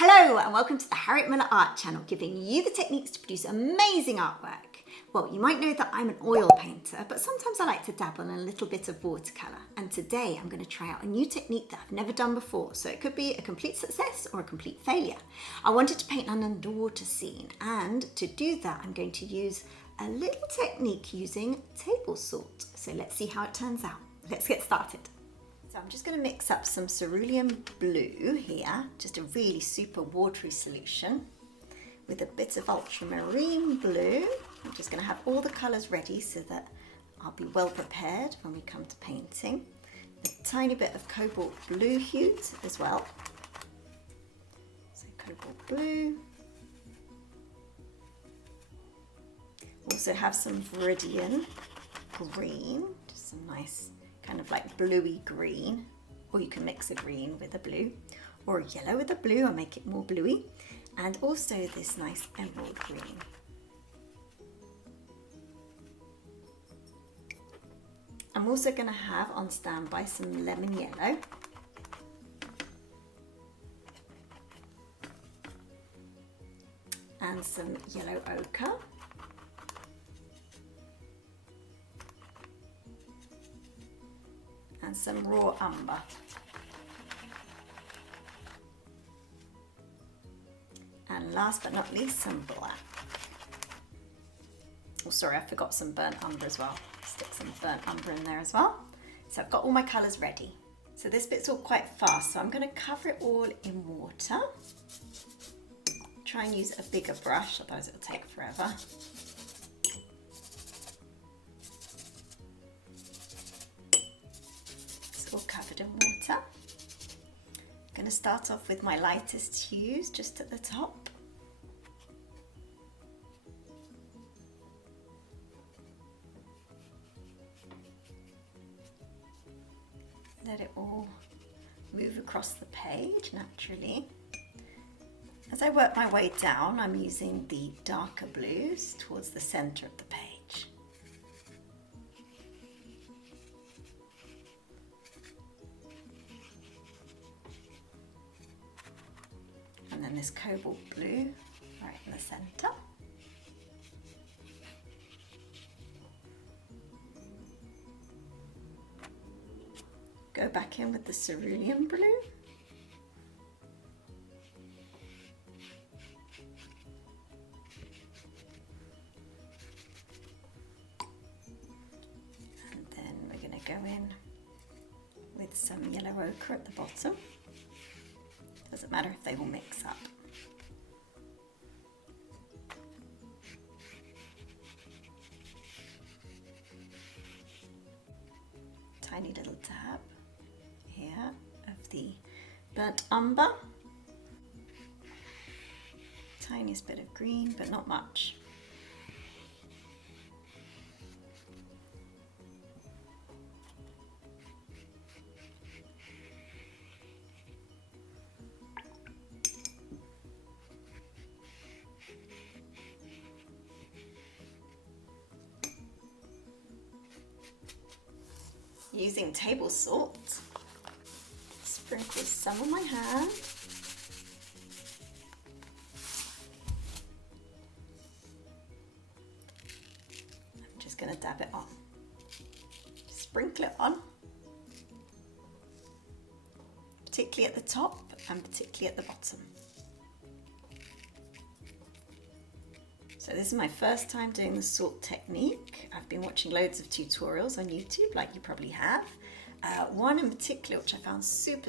Hello and welcome to the Harriet Muller Art channel, giving you the techniques to produce amazing artwork. Well, you might know that I'm an oil painter, but sometimes I like to dabble in a little bit of watercolour. And today I'm going to try out a new technique that I've never done before, so it could be a complete success or a complete failure. I wanted to paint an underwater scene, and to do that I'm going to use a little technique using table salt. So let's see how it turns out. Let's get started. So I'm just going to mix up some cerulean blue here, just a really super watery solution, with a bit of ultramarine blue. I'm just going to have all the colours ready so that I'll be well prepared when we come to painting. A tiny bit of cobalt blue hued as well. So cobalt blue. Also have some viridian green, just some nice kind of like bluey green, or you can mix a green with a blue, or a yellow with a blue and make it more bluey, and also this nice emerald green. I'm also going to have on standby some lemon yellow, and some yellow ochre, and some raw umber. And last but not least, some black. Oh, sorry, I forgot some burnt umber as well. Stick some burnt umber in there as well. So I've got all my colours ready. So this bit's all quite fast, so I'm going to cover it all in water. Try and use a bigger brush, otherwise it'll take forever. All covered in water. I'm going to start off with my lightest hues just at the top. Let it all move across the page naturally. As I work my way down, I'm using the darker blues towards the centre of the page. And then this cobalt blue right in the centre. Go back in with the cerulean blue. And then we're going to go in with some yellow ochre at the bottom. Doesn't matter if they will mix up. Tiny little dab here of the burnt umber. Tiniest bit of green, but not much. Using table salt, sprinkle some on my hand. I'm just going to dab it on. Sprinkle it on, particularly at the top and particularly at the bottom. So this is my first time doing the salt technique. I've been watching loads of tutorials on YouTube, like you probably have. One in particular, which I found super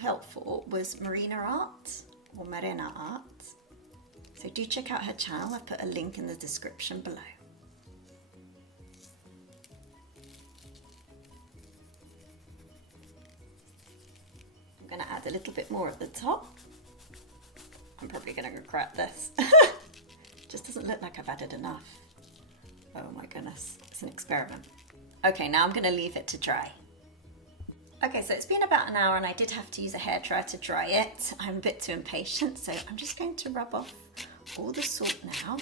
helpful, was Marina Art, or Marina Art. So do check out her channel. I've put a link in the description below. I'm going to add a little bit more at the top. I'm probably going to regret this. Just doesn't look like I've added enough. Oh my goodness, it's an experiment. Okay, now I'm going to leave it to dry. Okay, so it's been about an hour and I did have to use a hairdryer to dry it. I'm a bit too impatient, so I'm just going to rub off all the salt now.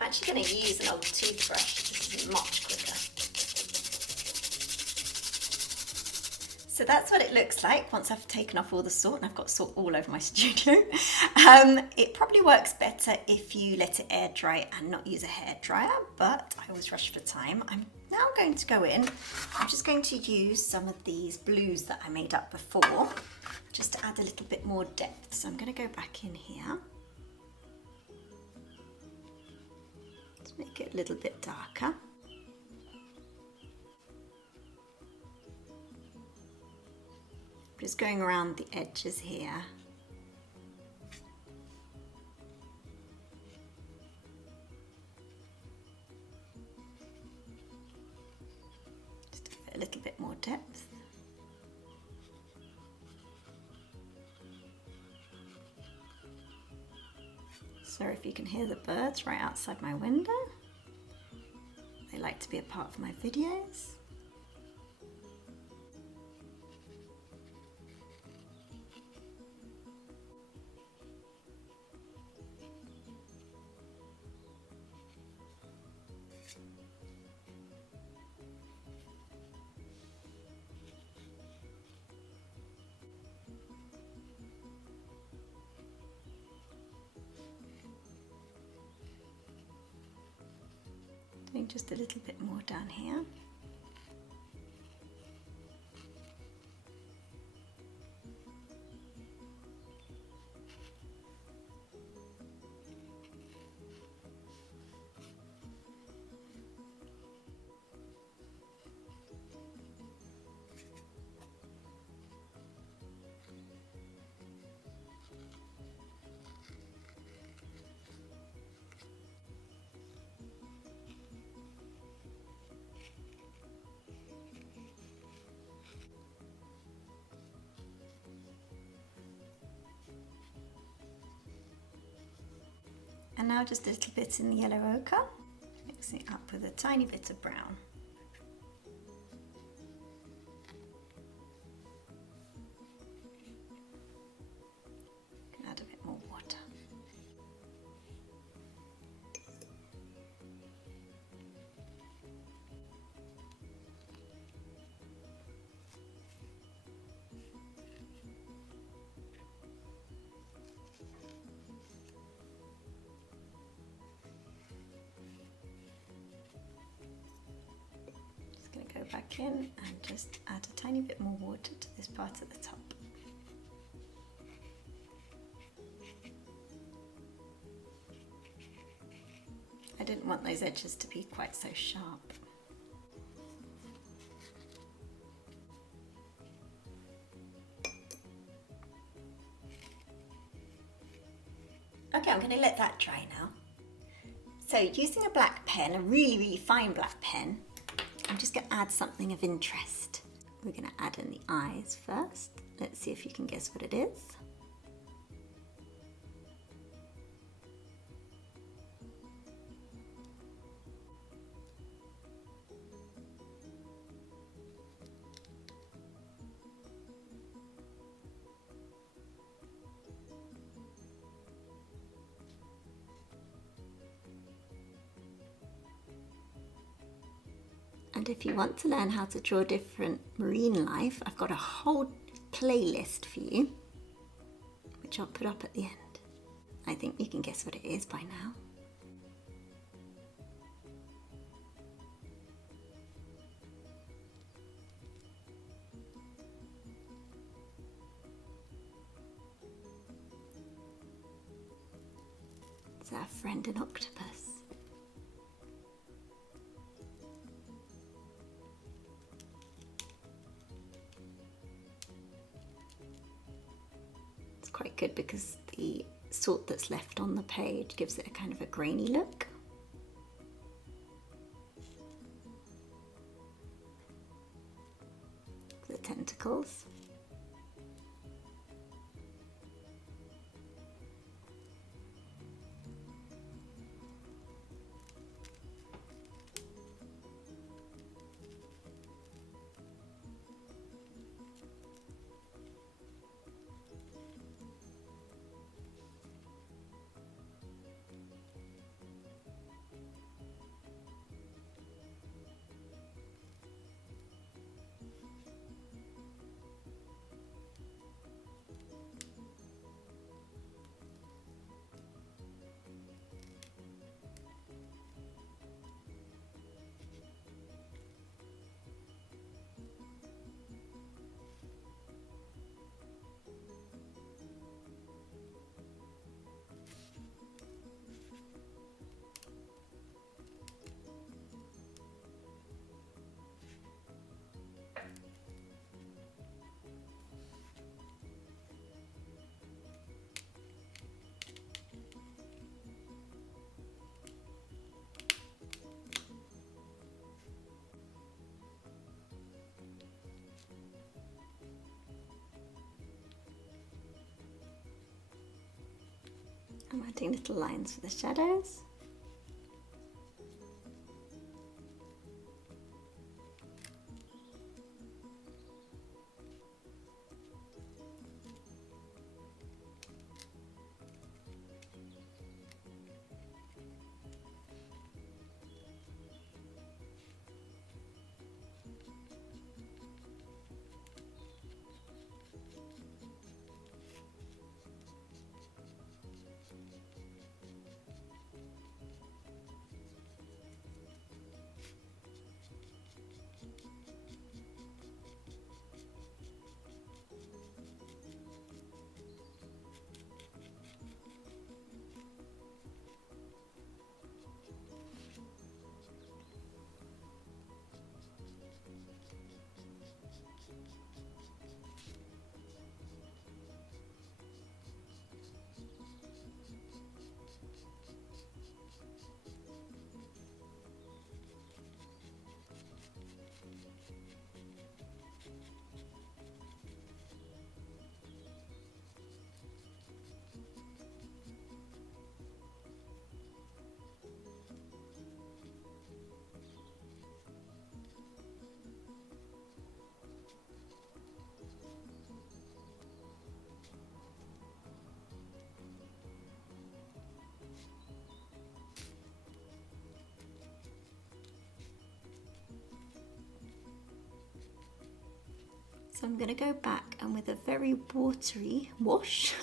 I'm actually going to use an old toothbrush. This is much quicker. So that's what it looks like once I've taken off all the salt, and I've got salt all over my studio. It probably works better if you let it air dry and not use a hairdryer, but I always rush for time. I'm now going to go in. I'm just going to use some of these blues that I made up before, just to add a little bit more depth. So I'm going to go back in here. Let's make it a little bit darker. Just going around the edges here. Just to give it a little bit more depth. Sorry if you can hear the birds right outside my window. They like to be a part of my videos. Doing just a little bit more down here. And now just a little bit in the yellow ochre, mixing it up with a tiny bit of brown. Add a bit more water. Go back in and just add a tiny bit more water to this part at the top. I didn't want those edges to be quite so sharp. Okay, I'm going to let that dry now. So using a black pen, a really, really fine black pen, I'm just going to add something of interest. We're going to add in the eyes first. Let's see if you can guess what it is. And if you want to learn how to draw different marine life, I've got a whole playlist for you, which I'll put up at the end. I think you can guess what it is by now. It's our friend an octopus. Quite good because the salt that's left on the page gives it a kind of a grainy look. The tentacles. adding little lines for the shadows. So I'm going to go back and with a very watery wash,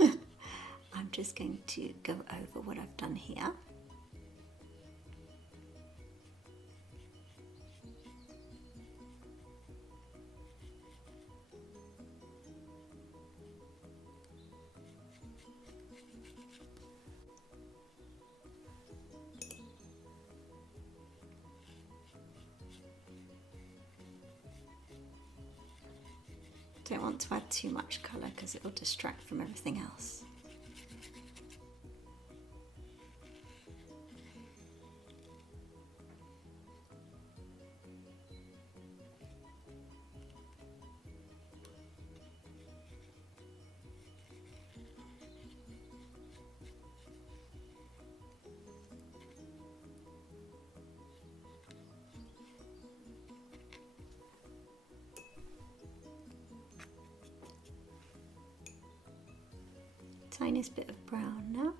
I'm just going to go over what I've done here. Don't want to add too much colour because it will distract from everything else. Tiniest bit of brown now,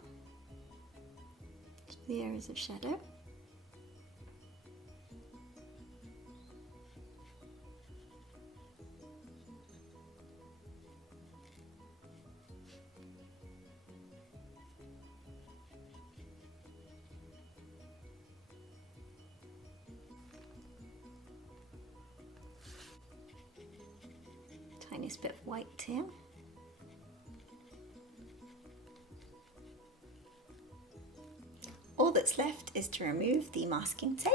just the areas of shadow. Tiniest bit of white here. All that's left is to remove the masking tape.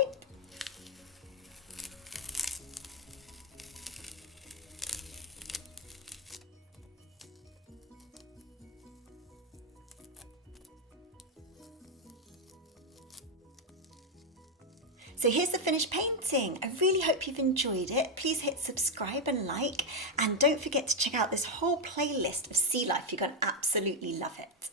So here's the finished painting. I really hope you've enjoyed it. Please hit subscribe and like, and don't forget to check out this whole playlist of sea life. You're going to absolutely love it.